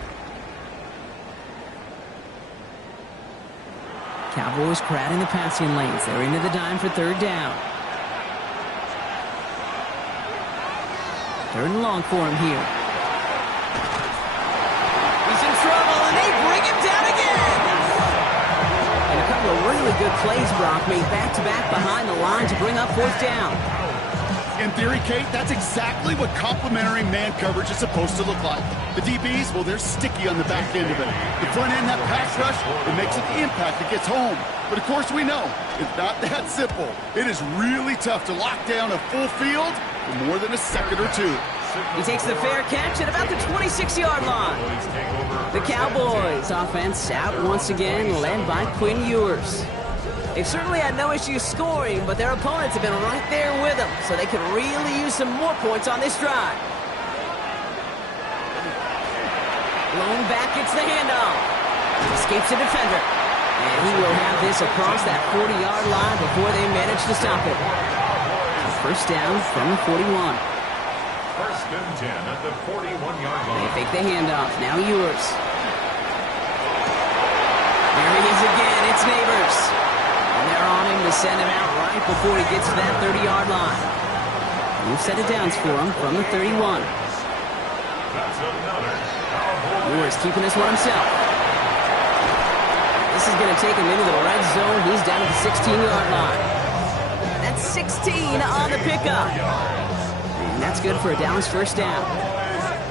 Cowboys crowding the passing lanes. They're into the dime for 3rd down. 3rd and long for him here. He's in trouble, and they bring him down again. And a couple of really good plays, Brock, made back-to-back behind the line to bring up 4th down. In theory, Kate, that's exactly what complementary man coverage is supposed to look like. The DBs, well, they're sticky on the back end of it. The front end, that pass rush, it makes an impact. It gets home. But, of course, we know it's not that simple. It is really tough to lock down a full field for more than a second or two. He takes the fair catch at about the 26-yard line. The Cowboys offense out once again, led by Quinn Ewers. They've certainly had no issue scoring, but their opponents have been right there with them, so they could really use some more points on this drive. Blown back, gets the handoff. Escapes the defender. And he will have this across that 40-yard line before they manage to stop it. First down from the 41. 1st and 10 at the 41-yard line. They fake the handoff. Now Ewers. There he is again. It's Neighbors. And they're on him to send him out right before he gets to that 30-yard line. New set of downs for him from the 31. That's another. Ewers keeping this one himself. This is going to take him into the red zone. He's down at the 16-yard line. That's 16 on the pickup. And that's good for a Dallas first down.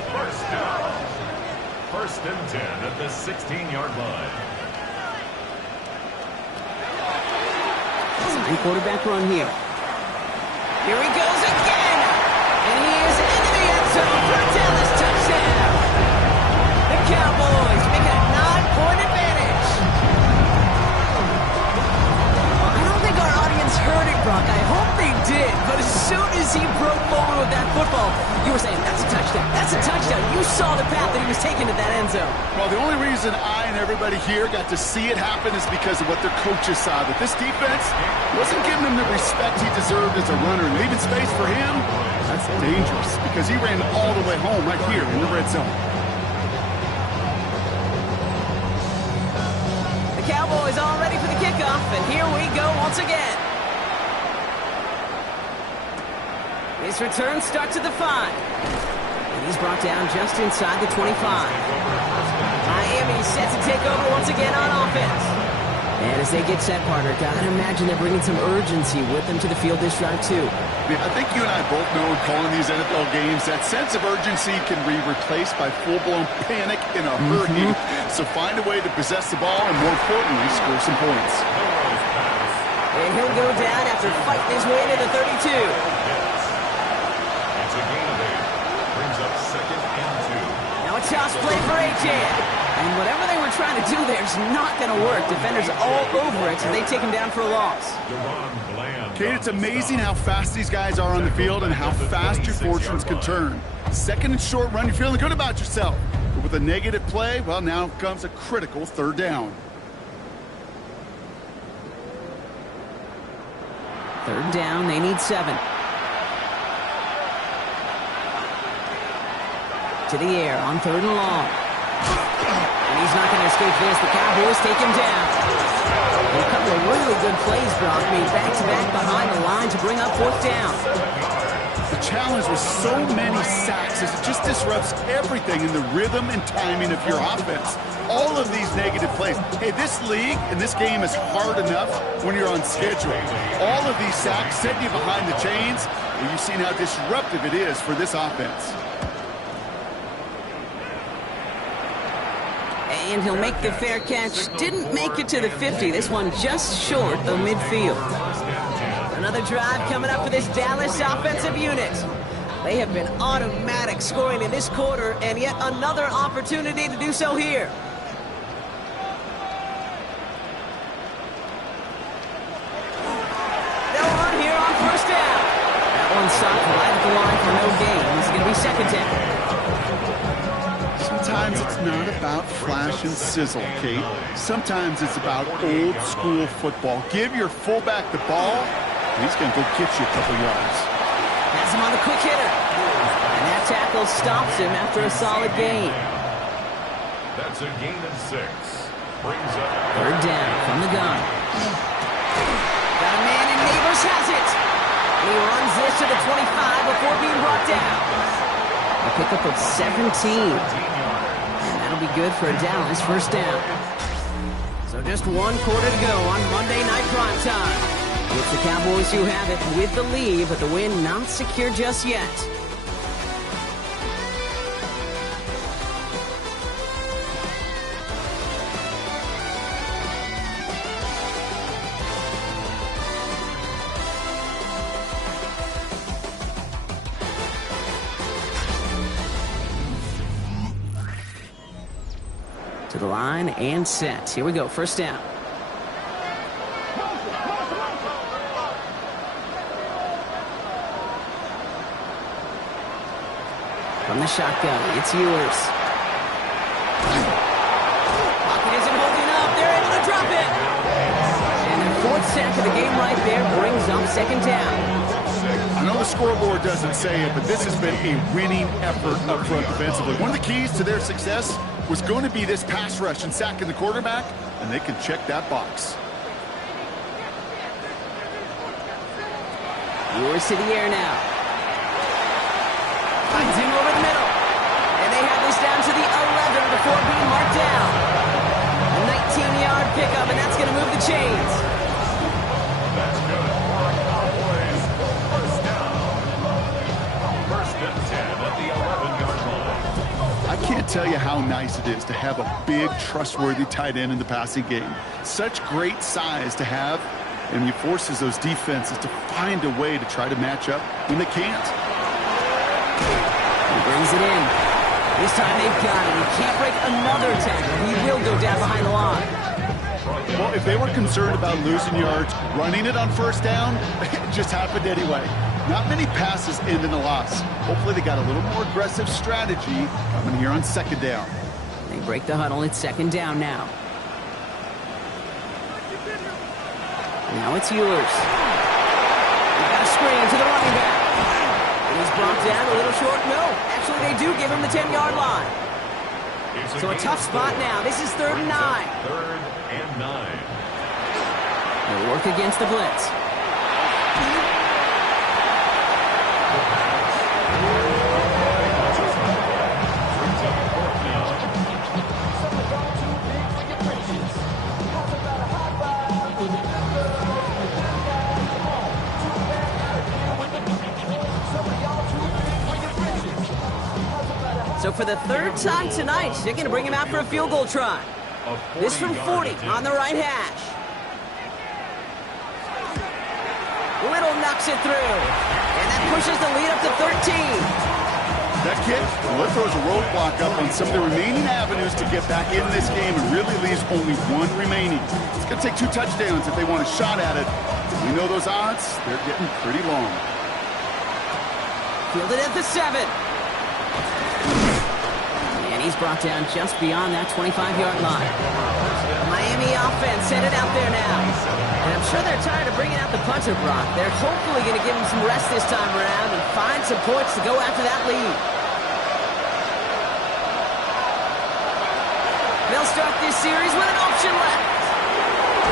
First down. 1st and 10 at the 16-yard line. Sign quarterback run here. Here he goes again. And he is into the end zone for a Dallas touchdown. The Cowboys make it a 9-point advantage. I don't think our audience heard it, Brock. I hope they did. But as soon as he broke forward with that football, you were saying, that's a touchdown. That's a touchdown. You saw the path that he was taking to that end zone. Well, the only reason I and everybody here got to see it happen is because of what their coaches saw. That this defense wasn't giving him the respect he deserved as a runner. And leaving space for him, that's dangerous because he ran all the way home right here in the red zone. The Cowboys all ready for the kickoff, and here we go once again. His return starts at the 5. And he's brought down just inside the 25. Miami set to take over once again on offense. And as they get set, partner, gotta imagine they're bringing some urgency with them to the field this drive, too. Yeah, I think you and I both know in calling these NFL games, that sense of urgency can be replaced by full-blown panic in a hurry. So find a way to possess the ball and, more importantly, score some points. And he'll go down after fighting his way to the 32. It's a gain of 8. Brings up 2nd and 2. Now a toss play for A.J. And whatever they were trying to do there is not going to work. Defenders all over it, so they take him down for a loss. Kate, it's amazing how fast these guys are on the field and how fast your fortunes can turn. 2nd and short run, you're feeling good about yourself. But with a negative play, well, now comes a critical 3rd down. 3rd down, they need 7. To the air on 3rd and long. And he's not going to escape this. The Cowboys take him down. And a couple of really good plays, Brock, made back-to-back behind the line to bring up 4th down. The challenge with so many sacks is it just disrupts everything in the rhythm and timing of your offense. All of these negative plays. Hey, this league and this game is hard enough when you're on schedule. All of these sacks set you behind the chains, and you've seen how disruptive it is for this offense. And he'll make the fair catch. Didn't make it to the 50. This one just short of midfield. Another drive coming up for this Dallas offensive unit. They have been automatic scoring in this quarter, and yet another opportunity to do so here. They'll run here on 1st down. That one's socked right at the line for no gain. This is going to be 2nd down. Sometimes sometimes it's not about flash and sizzle, Kate. Sometimes it's about old school football. Give your fullback the ball, and he's going to go get you a couple yards. Has him on the quick hitter. And that tackle stops him after a solid gain. That's a gain of 6. Brings up Third down from the gun. Got a man, and Neighbors has it. He runs this to the 25 before being brought down. A pickup of 17. And that'll be good for a Dallas first down. So just 1 quarter to go on Monday Night Primetime. It's the Cowboys who have it with the lead, but the win not secure just yet. To the line and set. Here we go, first down. From the shotgun, it's Ewers. Pocket isn't holding up. They're able to drop it. And the 4th sack of the game right there brings up second down. I know the scoreboard doesn't say it, but this has been a winning effort up front defensively. One of the keys to their success was going to be this pass rush and sacking the quarterback, and they can check that box. Ewers to the air now. Finds him over the middle. And they have this down to the 11 before being marked down. A 19-yard pickup, and that's going to move the chains. That's good for Cowboys. First down. First and 10 at the 11-yard line. I can't tell you how nice it is to have a big, trustworthy tight end in the passing game. Such great size to have, and he forces those defenses to find a way to try to match up when they can't. He brings it in. This time they've got it. He can't break another tackle. He will go down behind the line. Well, if they were concerned about losing yards, running it on first down, it just happened anyway. Not many passes end in a loss. Hopefully they got a little more aggressive strategy coming here on second down. They break the huddle. It's second down now. Now it's Ewers. They've got a screen to the running back. And he's brought down a little short. No, actually they do give him the 10-yard line. So a tough spot now. This is 3rd and 9. 3rd and 9. They work against the blitz. So for the 3rd time tonight, they're going to bring him out for a field goal try. This from 40 on the right hash. Little knocks it through. And that pushes the lead up to 13. That kick, well, it throws a roadblock up on some of the remaining avenues to get back in this game and really leaves only 1 remaining. It's going to take 2 touchdowns if they want a shot at it. We know those odds, they're getting pretty long. Fielded at the 7. And he's brought down just beyond that 25-yard line. The Miami offense headed out there now. And I'm sure they're tired of bringing out the punter, Brock. They're hopefully going to give him some rest this time around and find some points to go after that lead. They'll start this series with an option left.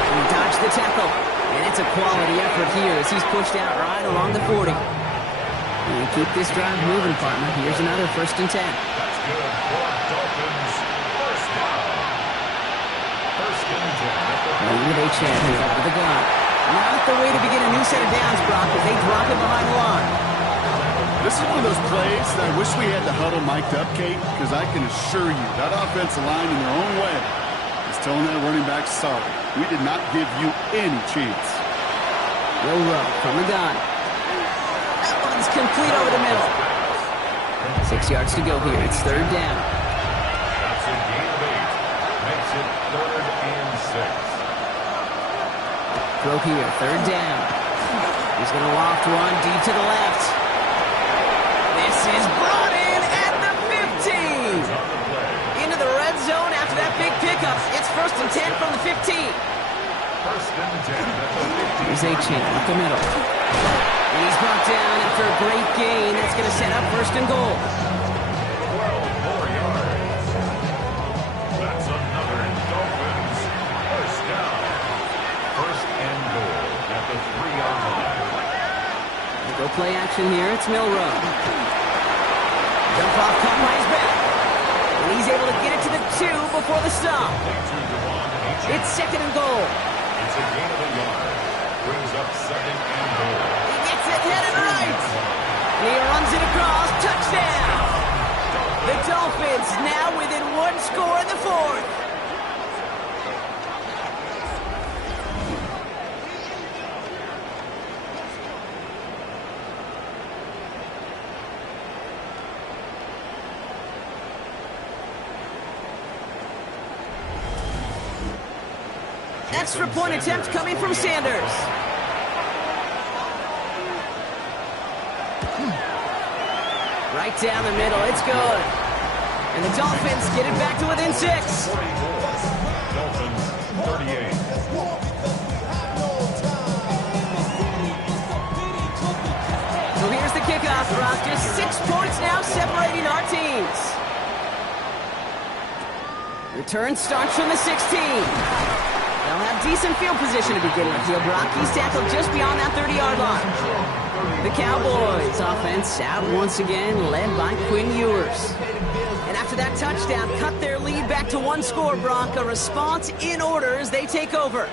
He dodged the tackle. And it's a quality effort here as he's pushed out right along the 40. And keep this drive moving, partner. Here's another 1st and 10. That's good for Dolphins. First down. 1st and 10. Only they champions out of the gun. Not the way to begin a new set of downs, Brock, as they drop it behind the line. This is one of those plays that I wish we had the huddle mic'd up, Kate, because I can assure you that offensive line in their own way is telling that running back, sorry, we did not give you any chance. Low row from the gun. That one's complete over the middle. 6 yards to go here. It's 3rd down. That's a gain of 8. Makes it 3rd and 6. Throw here, 3rd down. He's going to loft one deep to the left. This is brought in at the 15. In first and 10 from the 15. First and 10 at the 15. Here's A-Chain up the middle. And he's brought down after a great gain. That's going to set up first and goal. 12 more yards. That's another Dolphins first down. First and goal at the 3-yard line. Go play action here. It's Milrow. Dump off caught by his back. And he's able to get it to the 2 before the stop. It's second and goal. It's a gain of a yard. Brings up second and goal. He gets it headed right. And he runs it across. Touchdown. The Dolphins now within one score in the fourth. Extra point attempt coming from Sanders. Right down the middle, it's good. And the Dolphins get it back to within 6. 44. Dolphins 38. So here's the kickoff, Brock. Just 6 points now separating our teams. Return starts from the 16. They'll have decent field position to begin with. Brock, he's tackled just beyond that 30-yard line. The Cowboys offense out once again, led by Quinn Ewers. And after that touchdown, cut their lead back to 1 score, Brock. A response in order as they take over.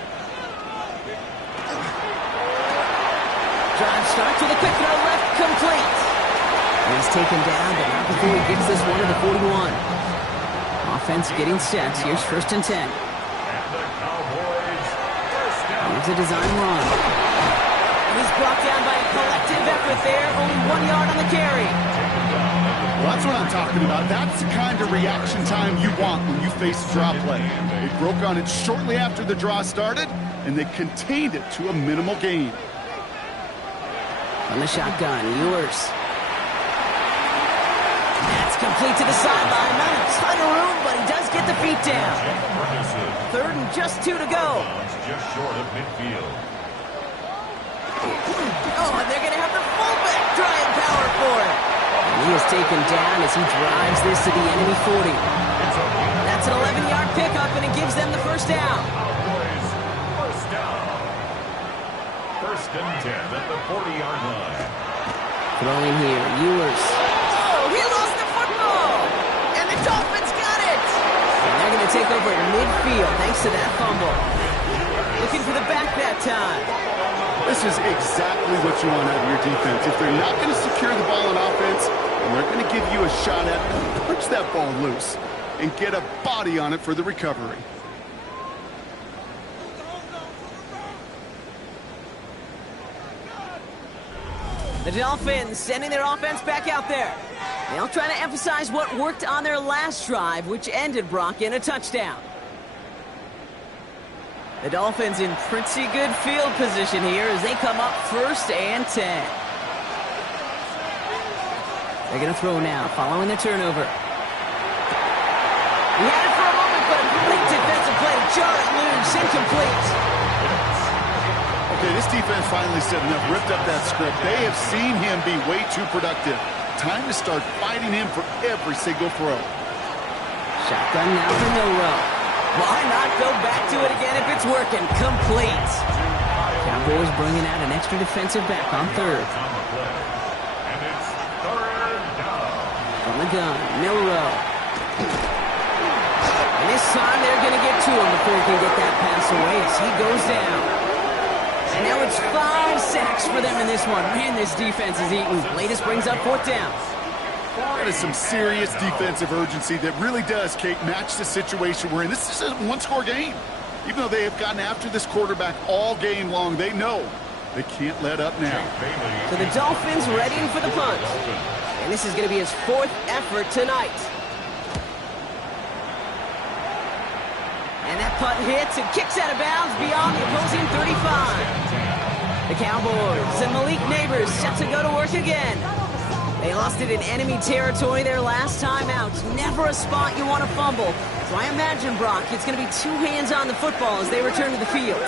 Drive starts with a quick throw left, complete. And he's taken down, but not before he gets this one to the 41. Offense getting set. Here's first and 10. And the Cowboys first down. Here's a design run. And he's brought down by a collective effort there. Only 1 yard on the carry. Well, that's what I'm talking about. That's the kind of reaction time you want when you face a draw play. They broke on it shortly after the draw started, and they contained it to a minimal gain. On the shotgun, Ewers. That's complete to the sideline. Not a ton of room, but he does get the feet down. Third and just 2 to go. Just short of midfield. Oh, and they're going to have the fullback trying power for it. And he is taken down as he drives this to the enemy 40. That's an 11-yard pickup, and it gives them the first down. Cowboys first down. First and 10 at the 40-yard line. Throwing here, Ewers. Oh, he lost the football! And the Dolphins got it! And they're going to take over at midfield thanks to that fumble. Looking for the back that time. This is exactly what you want out of your defense. If they're not going to secure the ball on offense, and they're going to give you a shot at it, punch that ball loose and get a body on it for the recovery. The Dolphins sending their offense back out there. They'll try to emphasize what worked on their last drive, which ended, Brock, in a touchdown. The Dolphins in pretty good field position here as they come up first and 10. They're going to throw now, following the turnover. He had it for a moment, but a great defensive play to jar it loose, incomplete. Okay, this defense finally said enough, ripped up that script. They have seen him be way too productive. Time to start fighting him for every single throw. Shotgun now for Milrow. Why not go back to it again if it's working? Complete. Cowboys bringing out an extra defensive back on third. And it's third down. From the gun, Milrow. And this time they're going to get to him before he can get that pass away as he goes down. And now it's 5 sacks for them in this one. Man, this defense is eating. Latest brings up fourth down. That is some serious defensive urgency that really does, Kate, match the situation we're in. This is a one-score game. Even though they have gotten after this quarterback all game long, they know they can't let up now. So the Dolphins readying for the punt. And this is going to be his 4th effort tonight. And that punt hits and kicks out of bounds beyond the opposing 35. The Cowboys and Malik Neighbors set to go to work again. They lost it in enemy territory their last time out. Never a spot you want to fumble. So I imagine, Brock, it's going to be two hands on the football as they return to the field.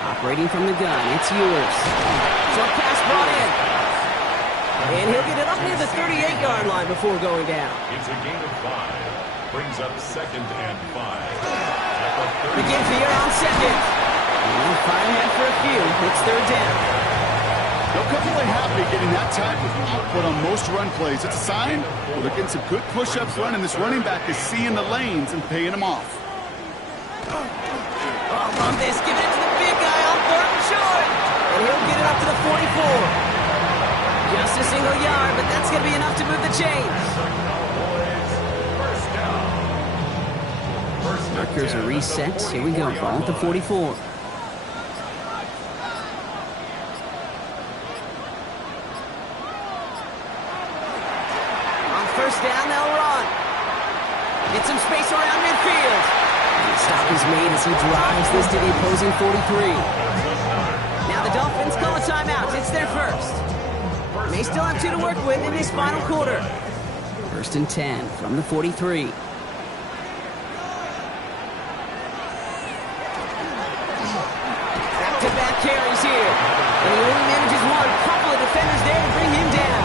Operating from the gun, it's Ewers. Short pass brought in. And he'll get it up near the 38-yard line before going down. It's a gain of 5. Brings up 2nd and 5. Begin here on 2nd. And fire ahead for a few. It's 3rd down. They'll come away happy getting that type of output on most run plays. It's a sign well, they're getting some good push-ups running. This running back is seeing the lanes and paying them off. Oh, love this. Give it to the big guy on 3rd and short. And he'll get it up to the 44. Just a single yard, but that's going to be enough to move the chains. Markers are reset. Here we go. Ball at the 44. On 1st down, they'll run. Get some space around midfield. The stop is made as he drives this to the opposing 43. Now the Dolphins call a timeout. It's their first. They still have 2 to work with in this final quarter. 1st and 10 from the 43. Back-to-back carries here. And he only manages one. Couple of defenders there to bring him down.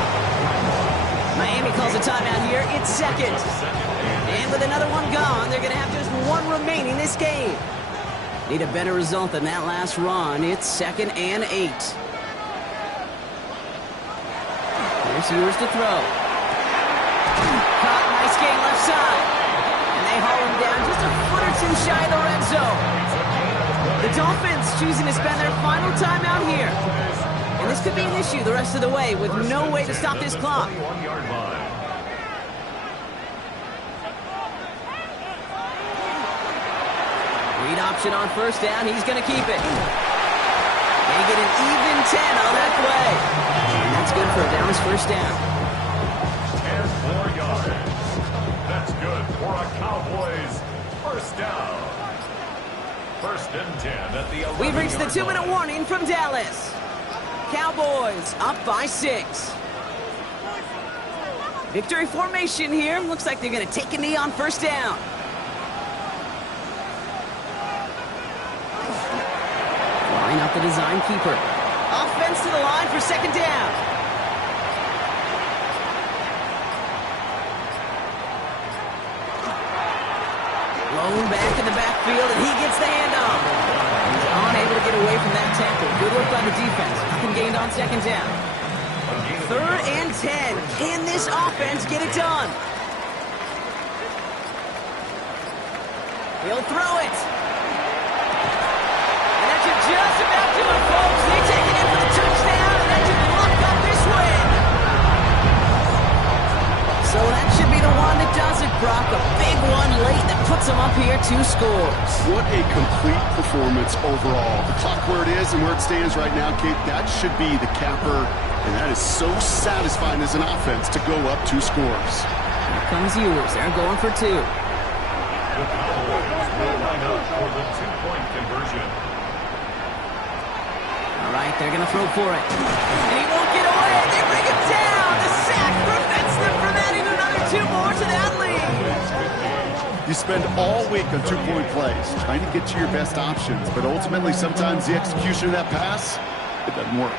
Miami calls a timeout here. It's 2nd. And with another one gone, they're going to have just 1 remaining this game. Need a better result than that last run. It's 2nd and 8. Here's Ewers to throw. Caught, nice gain left side. And they haul him down just a foot or 2 shy of the red zone. The Dolphins choosing to spend their final timeout here. And this could be an issue the rest of the way with no way to stop this clock. Read option on 1st down. He's going to keep it. They get an even 10 on that play. And that's good for a Dallas 1st down. And 4 yards. That's good for a Cowboys 1st down. 1st and 10 at the 11. We've reached the 2-minute warning from Dallas. Cowboys up by 6. Victory formation here. Looks like they're going to take a knee on 1st down. Line up the design keeper. Offense to the line for 2nd down. Lone back in the backfield, and he gets the handoff. He's unable to get away from that tackle. Good work by the defense. Nothing gained on 2nd down. 3rd and 10. Can this offense get it done? He'll throw it. And that should just about do it, folks. They take it in for the touchdown, and that should lock up this win. So that should be the one that does it, Brock. A big one late that puts them up here 2 scores. What a complete performance overall. The clock where it is and where it stands right now, Kate, that should be the capper. And that is so satisfying as an offense to go up 2 scores. Here comes Ewers. They're going for 2. The Cowboys will line up for the 2-point conversion. All right, they're going to throw for it. And he won't get away. They bring him down. The sack prevents them from adding another 2 more to that lead. You spend all week on 2-point plays, trying to get to your best options, but ultimately sometimes the execution of that pass, it doesn't work.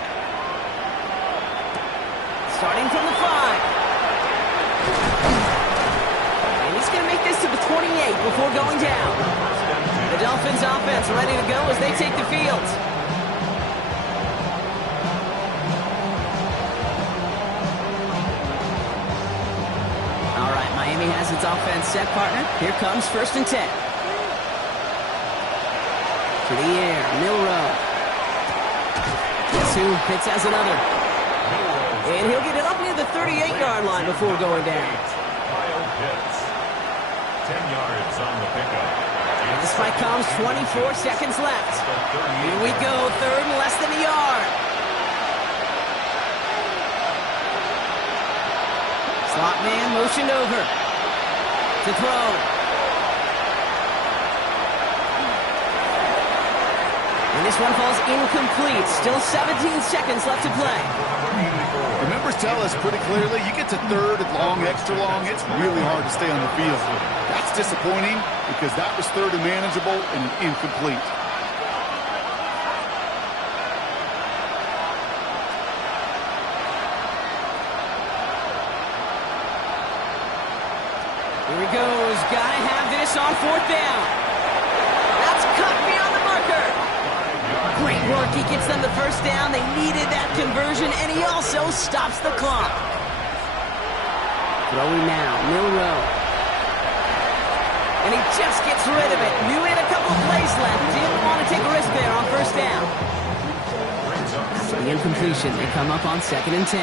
Starting from the 5. And he's going to make this to the 28 before going down. The Dolphins offense ready to go as they take the field. All right, Miami has its offense set, partner. Here comes 1st and 10. To the air, Milrow. Guess who? Pitts has another. And he'll get it up near the 38-yard line before going down. Kyle Pitts. 10 yards on the pickup. And the spike comes 24 seconds left. Here we go, 3rd and less than a yard. Slot man motioned over to throw. And This one falls incomplete. Still 17 seconds left to play. The numbers tell us pretty clearly, you get to third and long, extra long, it's really hard to stay on the field. That's disappointing because that was third and manageable and incomplete. Here he goes. Gotta have this on fourth down. That's cut beyond the marker. Great work. He gets them the first down. They needed that conversion, and he also stops the clock. Throwing now. Milrow. And he just gets rid of it. Knew he had a couple plays left. Didn't want to take a risk there on first down. The incompletion. They come up on 2nd and 10.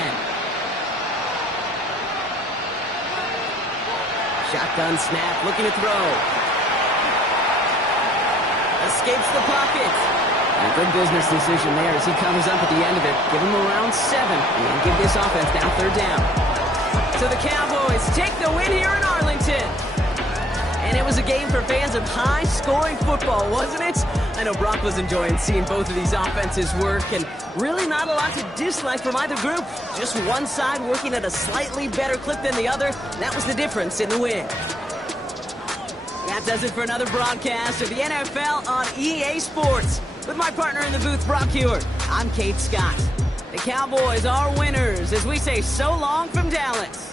Shotgun snap, looking to throw. Escapes the pocket. A good business decision there as he comes up at the end of it. Give him around 7 and give this offense now third down. So the Cowboys take the win here in Arlington. And it was a game for fans of high-scoring football, wasn't it? I know Brock was enjoying seeing both of these offenses work, and really not a lot to dislike from either group. Just one side working at a slightly better clip than the other. That was the difference in the win. That does it for another broadcast of the NFL on EA Sports. With my partner in the booth, Brock Hewitt, I'm Kate Scott. The Cowboys are winners as we say so long from Dallas.